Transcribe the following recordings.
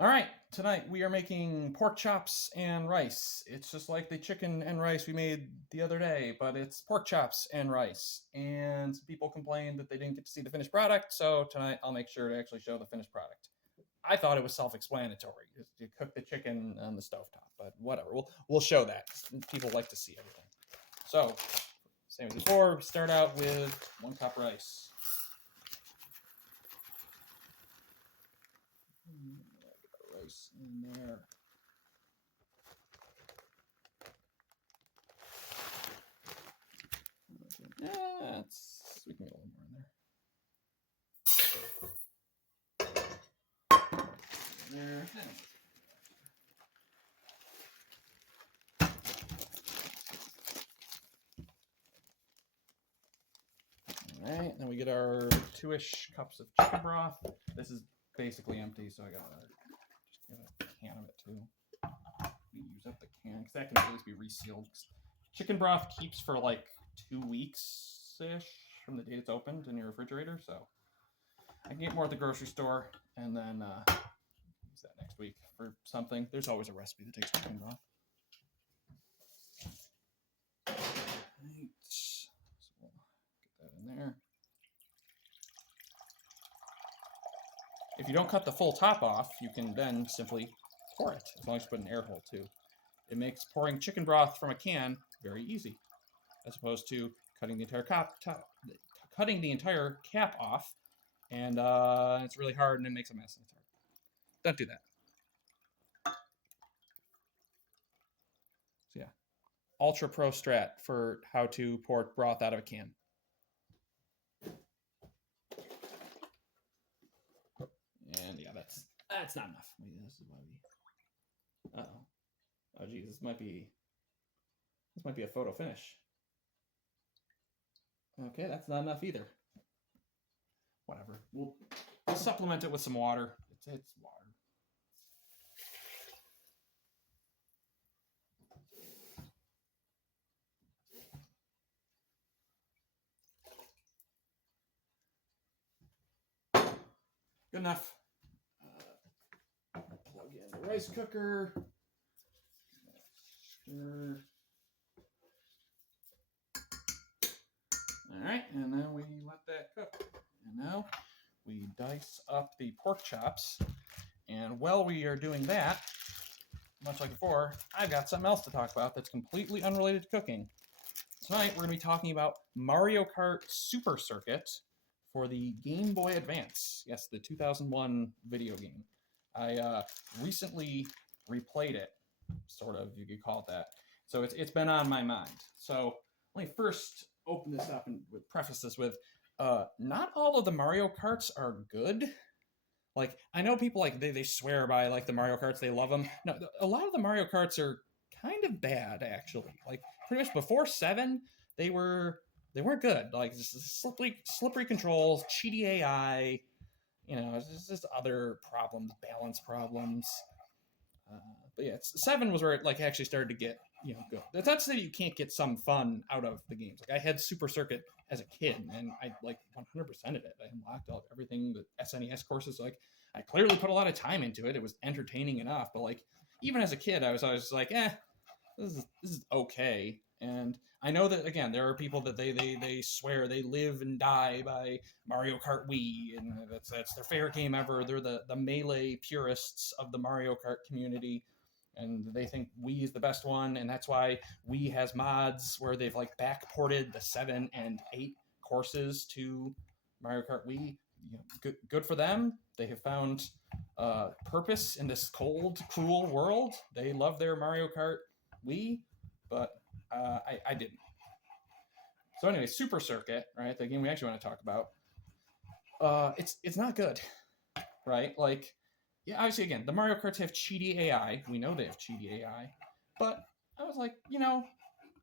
All right, tonight we are making pork chops and rice. It's just like the chicken and rice we made the other day, but it's pork chops and rice. And people complained that they didn't get to see the finished product, so tonight I'll make sure to actually show the finished product. I thought it was self-explanatory. You cook the chicken on the stovetop, but whatever. We'll show that. People like to see everything. So, same as before, we start out with 1 cup rice. Rice in there. Yeah, we can get a little more in there. All right, then we get our 2-ish cups of chicken broth. This is basically empty, so I gotta just get a can of it too. We use up the can because that can at least be resealed. Chicken broth keeps for like 2 weeks-ish from the date it's opened in your refrigerator, so I can get more at the grocery store and then use that next week for something. There's always a recipe that takes chicken broth. Right. So we'll get that in there. If you don't cut the full top off, you can then simply pour it, as long as you put an air hole too. It makes pouring chicken broth from a can very easy, as opposed to cutting the entire cap off, and it's really hard and it makes a mess. And it's hard. Don't do that. So yeah, Ultra Pro Strat for how to pour broth out of a can. And yeah, that's not enough. Wait, this is why we. Oh geez, this might be a photo finish. Okay, that's not enough either. Whatever. We'll supplement it with some water. It's water. Good enough. Plug in the rice cooker. Stir. All right, and then we let that cook. And now we dice up the pork chops. And while we are doing that, much like before, I've got something else to talk about that's completely unrelated to cooking. Tonight, we're going to be talking about Mario Kart Super Circuit for the Game Boy Advance. Yes, the 2001 video game. I recently replayed it, sort of, you could call it that. So it's been on my mind. So let me first open this up and preface this with, not all of the Mario Karts are good. Like, I know people, like, they swear by, like, the Mario Karts, they love them. No, a lot of the Mario Karts are kind of bad, actually. Like, pretty much before 7, they weren't good. Like, just slippery controls, cheaty AI, just other problems, balance problems. But yeah, 7 was where it, like, actually started to get, good. That's not to say you can't get some fun out of the games. Like, I had Super Circuit as a kid, and I, like, 100%ed it. I unlocked everything, the SNES courses. Like, I clearly put a lot of time into it. It was entertaining enough, but, like, even as a kid, I was always like, this is okay. And I know that, again, there are people that they swear they live and die by Mario Kart Wii, and that's their favorite game ever. They're the Melee purists of the Mario Kart community, and they think Wii is the best one, and that's why Wii has mods where they've, like, backported the 7 and 8 courses to Mario Kart Wii. Good for them. They have found purpose in this cold, cruel world. They love their Mario Kart Wii, but I didn't. So anyway, Super Circuit, right? The game we actually want to talk about. It's not good, right? Like, yeah, obviously, again, the Mario Karts have cheaty AI. We know they have cheaty AI, but I was like, I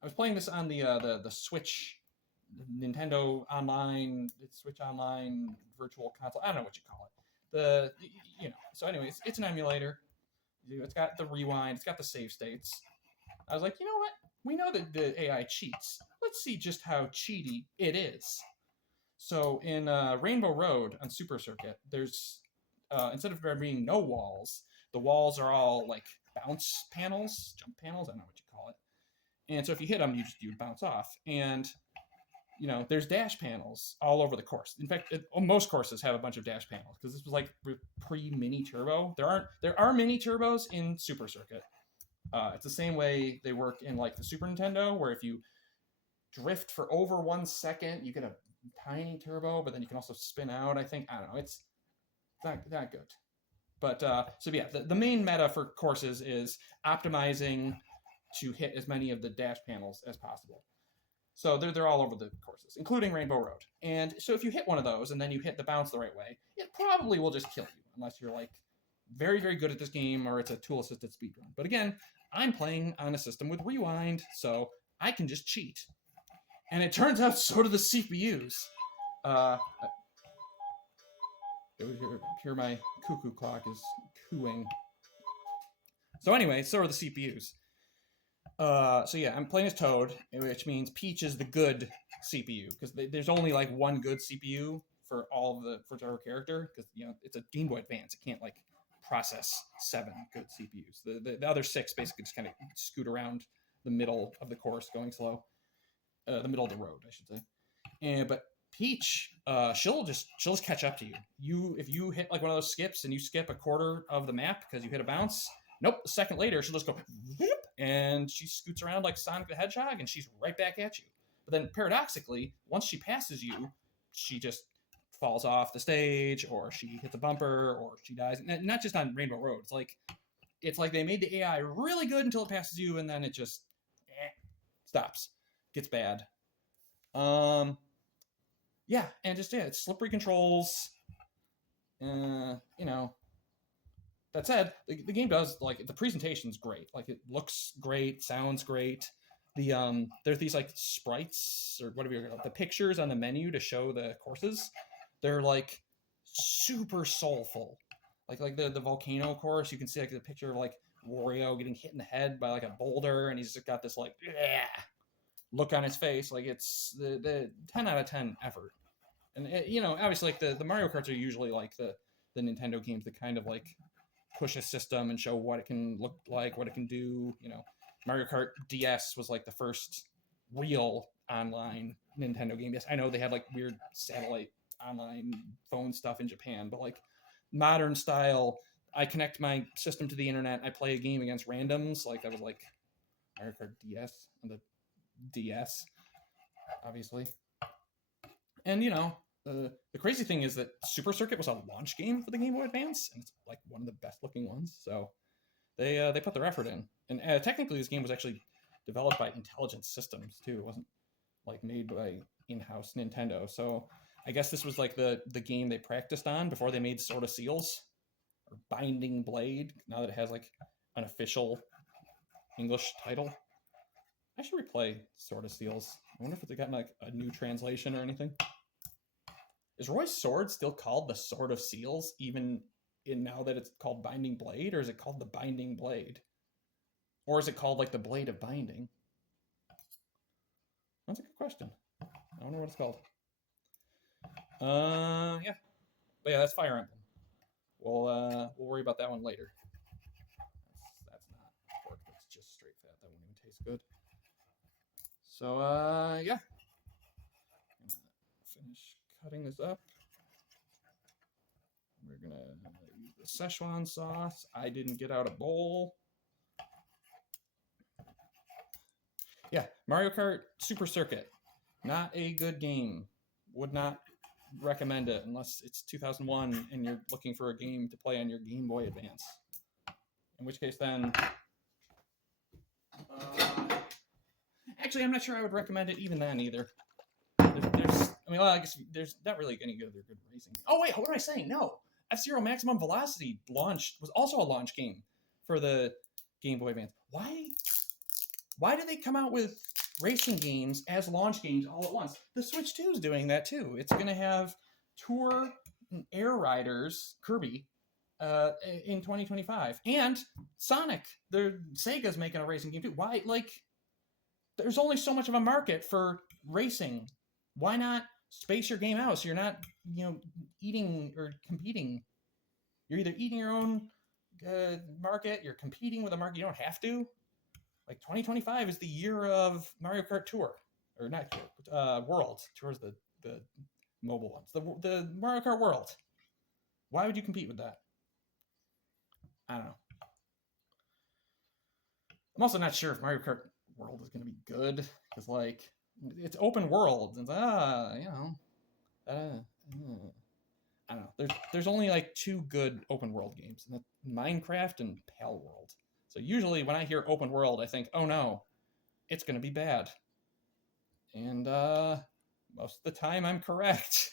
was playing this on the Switch, Nintendo Online, Switch Online Virtual Console. I don't know what you call it. So anyways, it's an emulator. It's got the rewind. It's got the save states. I was like, you know what? We know that the AI cheats. Let's see just how cheaty it is. So in Rainbow Road on Super Circuit, there's instead of there being no walls, the walls are all like bounce panels, jump panels, I don't know what you call it. And so if you hit them, you would bounce off. And there's dash panels all over the course. In fact, most courses have a bunch of dash panels because this was like pre-mini turbo. There are mini turbos in Super Circuit. It's the same way they work in like the Super Nintendo, where if you drift for over 1 second, you get a tiny turbo, but then you can also spin out. I don't know. It's not good. But so yeah, the main meta for courses is optimizing to hit as many of the dash panels as possible. So they're all over the courses, including Rainbow Road. And so if you hit one of those and then you hit the bounce the right way, it probably will just kill you, unless you're like very, very good at this game or it's a tool-assisted speedrun. But again, I'm playing on a system with rewind, so I can just cheat. And it turns out so do the CPUs. Here my cuckoo clock is cooing. So anyway, so are the CPUs. So yeah, I'm playing as Toad, which means Peach is the good CPU, because there's only like one good CPU for our character, because it's a Game Boy Advance. It can't like process 7 good CPUs. The other 6 basically just kind of scoot around the middle of the course, going slow. The middle of the road, I should say. But Peach, she'll just catch up to you. If you hit like one of those skips and you skip a quarter of the map because you hit a bounce, nope. A second later, she'll just go, and she scoots around like Sonic the Hedgehog, and she's right back at you. But then paradoxically, once she passes you, she just falls off the stage, or she hits a bumper, or she dies. Not just on Rainbow Road. It's like they made the AI really good until it passes you, and then it just stops, gets bad. Yeah, and it's slippery controls. That said, the game does, like, the presentation's great. Like, it looks great, sounds great. There's these like sprites or whatever you're the pictures on the menu to show the courses. They're like super soulful. Like the volcano course, you can see like the picture of like Wario getting hit in the head by like a boulder, and he's just got this like look on his face. Like, it's the 10 out of 10 effort. And obviously like the Mario Karts are usually like the Nintendo games that kind of like push a system and show what it can look like, what it can do. Mario Kart DS was like the first real online Nintendo game. Yes, I know they had like weird satellite online phone stuff in Japan, but like modern style, I connect my system to the internet, I play a game against randoms. Like, that was like Mario Kart DS on the DS, obviously. And the crazy thing is that Super Circuit was a launch game for the Game Boy Advance, and it's like one of the best looking ones. So they put their effort in. And technically, this game was actually developed by Intelligent Systems too. It wasn't like made by in-house Nintendo. So I guess this was like the game they practiced on before they made Sword of Seals or Binding Blade. Now that it has like an official English title, I should replay Sword of Seals. I wonder if it's gotten like a new translation or anything. Is Roy's sword still called the Sword of Seals, even now that it's called Binding Blade, or is it called the Binding Blade? Or is it called like the Blade of Binding? That's a good question. I don't know what it's called. Yeah. But yeah, that's Fire Emblem. We'll worry about that one later. That's not pork, that's just straight fat. That won't even taste good. So yeah. Finish cutting this up. We're gonna use the Szechuan sauce. I didn't get out a bowl. Yeah, Mario Kart Super Circuit. Not a good game. Would not recommend it unless it's 2001 and you're looking for a game to play on your Game Boy Advance. In which case then... actually, I'm not sure I would recommend it even then either. I guess there's not really any good racing. Oh wait, what am I saying? No, F-Zero Maximum Velocity was also a launch game for the Game Boy Advance. Why do they come out with racing games as launch games all at once? The Switch 2 is doing that too. It's going to have Tour and Air Riders Kirby in 2025, and Sonic. Sega's making a racing game too. Why? Like, there's only so much of a market for racing. Why not space your game out so you're not, eating or competing? You're either eating your own market. You're competing with a market. You don't have to. Like 2025 is the year of Mario Kart Tour, or not World. Tour's the mobile ones. The Mario Kart World. Why would you compete with that? I don't know. I'm also not sure if Mario Kart World is going to be good because like it's open world and I don't know. There's only like 2 good open world games, and that's Minecraft and Pal World. So usually when I hear open world, I think, oh no, it's going to be bad. And most of the time I'm correct.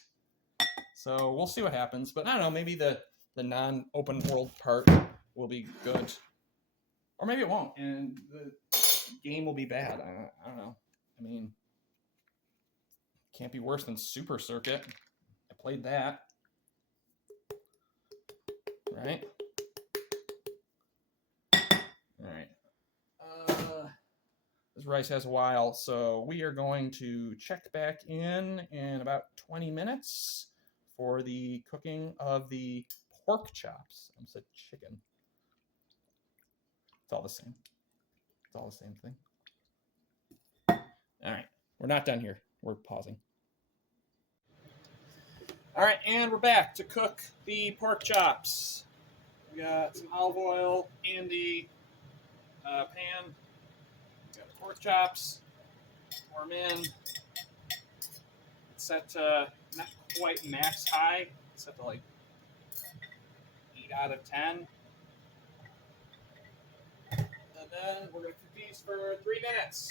So we'll see what happens. But I don't know, maybe the non-open world part will be good. Or maybe it won't, and the game will be bad. I don't know. I mean, can't be worse than Super Circuit. I played that. Right? Alright. This rice has a while, so we are going to check back in about 20 minutes for the cooking of the pork chops. I said chicken. It's all the same. It's all the same thing. All right, we're not done here. We're pausing. All right, and we're back to cook the pork chops. We got some olive oil in the pan. We got the pork chops. Pour them in. It's set to not quite max high. It's set to like 8 out of 10. And then we're going to cook these for 3 minutes.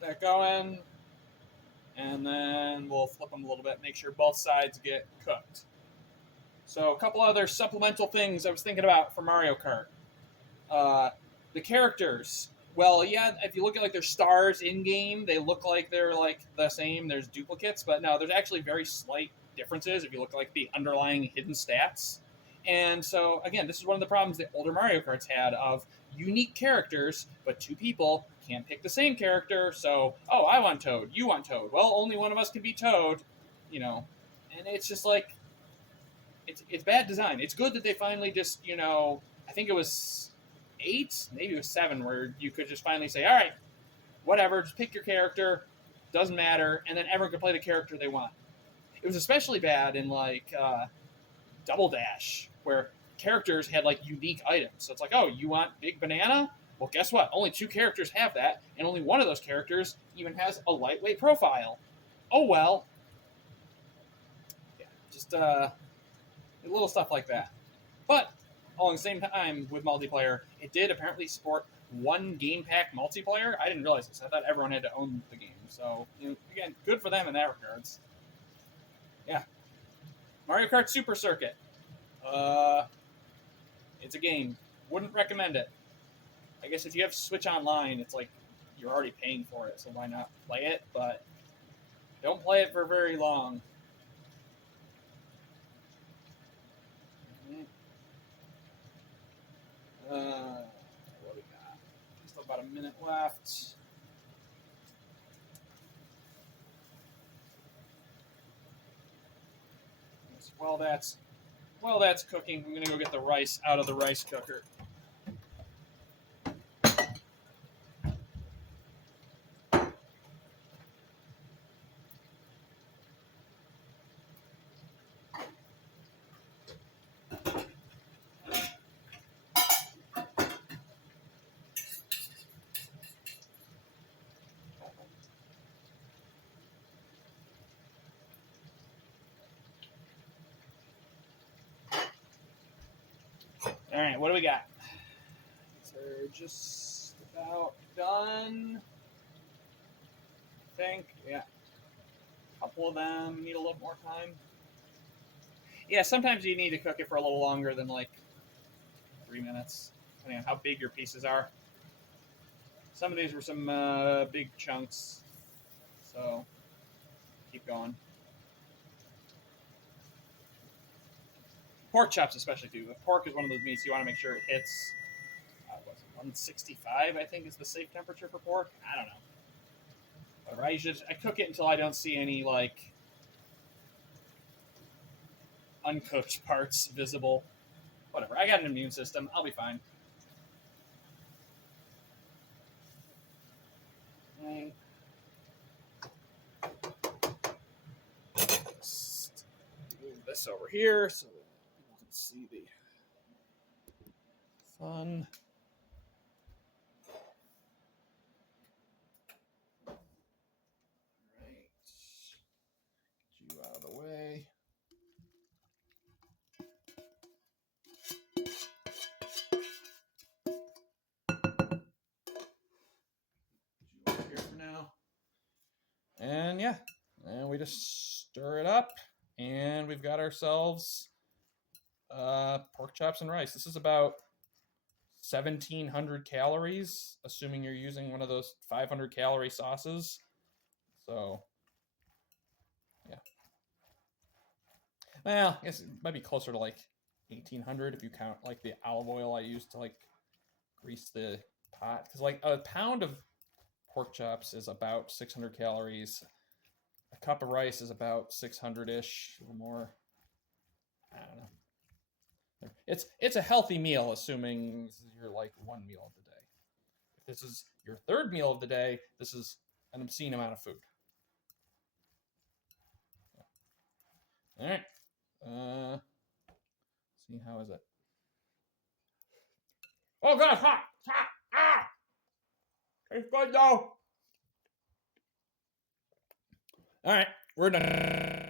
Get that going. And then we'll flip them a little bit, make sure both sides get cooked. So a couple other supplemental things I was thinking about for Mario Kart. The characters. Well, yeah, if you look at like their stars in-game, they look like they're like the same. There's duplicates, but no, there's actually very slight differences if you look at like the underlying hidden stats. And so, again, this is one of the problems that older Mario Karts had of unique characters, but 2 people can't pick the same character. So, oh, I want Toad, you want Toad. Well, only one of us can be Toad, And it's just like, it's bad design. It's good that they finally just, I think it was 8, maybe it was 7, where you could just finally say, all right, whatever, just pick your character, doesn't matter, and then everyone can play the character they want. It was especially bad in like Double Dash, where characters had like unique items. So it's like, oh, you want Big Banana? Well, guess what? Only 2 characters have that, and only one of those characters even has a lightweight profile. Oh well. Yeah, just little stuff like that. But all at the same time, with multiplayer, it did apparently support 1 game pack multiplayer. I didn't realize this. I thought everyone had to own the game. So, again, good for them in that regards. Yeah. Mario Kart Super Circuit. It's a game. Wouldn't recommend it. I guess if you have Switch Online, it's like you're already paying for it, so why not play it? But don't play it for very long. What we got? Just about a minute left. While that's cooking, I'm gonna go get the rice out of the rice cooker. All right, what do we got? They're just about done. I think, yeah. A couple of them need a little more time. Yeah, sometimes you need to cook it for a little longer than like 3 minutes, depending on how big your pieces are. Some of these were some big chunks, so keep going. Pork chops especially too. If pork is one of those meats, you want to make sure it hits 165, I think is the safe temperature for pork. I don't know. Whatever. I cook it until I don't see any like uncooked parts visible. Whatever. I got an immune system. I'll be fine. Move this over here so that people can see the fun. Right. Get you out of the way. Get you over here for now. And yeah, and we just stir it up, and we've got ourselves pork chops and rice. This is about 1,700 calories, assuming you're using one of those 500 calorie sauces. So, yeah. Well, I guess it might be closer to like 1,800 if you count like the olive oil I used to like grease the pot. Because like a pound of pork chops is about 600 calories. A cup of rice is about 600-ish, a little more. I don't know. It's a healthy meal, assuming this is your like one meal of the day. If this is your third meal of the day, this is an obscene amount of food. All right. See, how is it? Oh god, hot! Hot! Ah! It's good though. All right, we're done.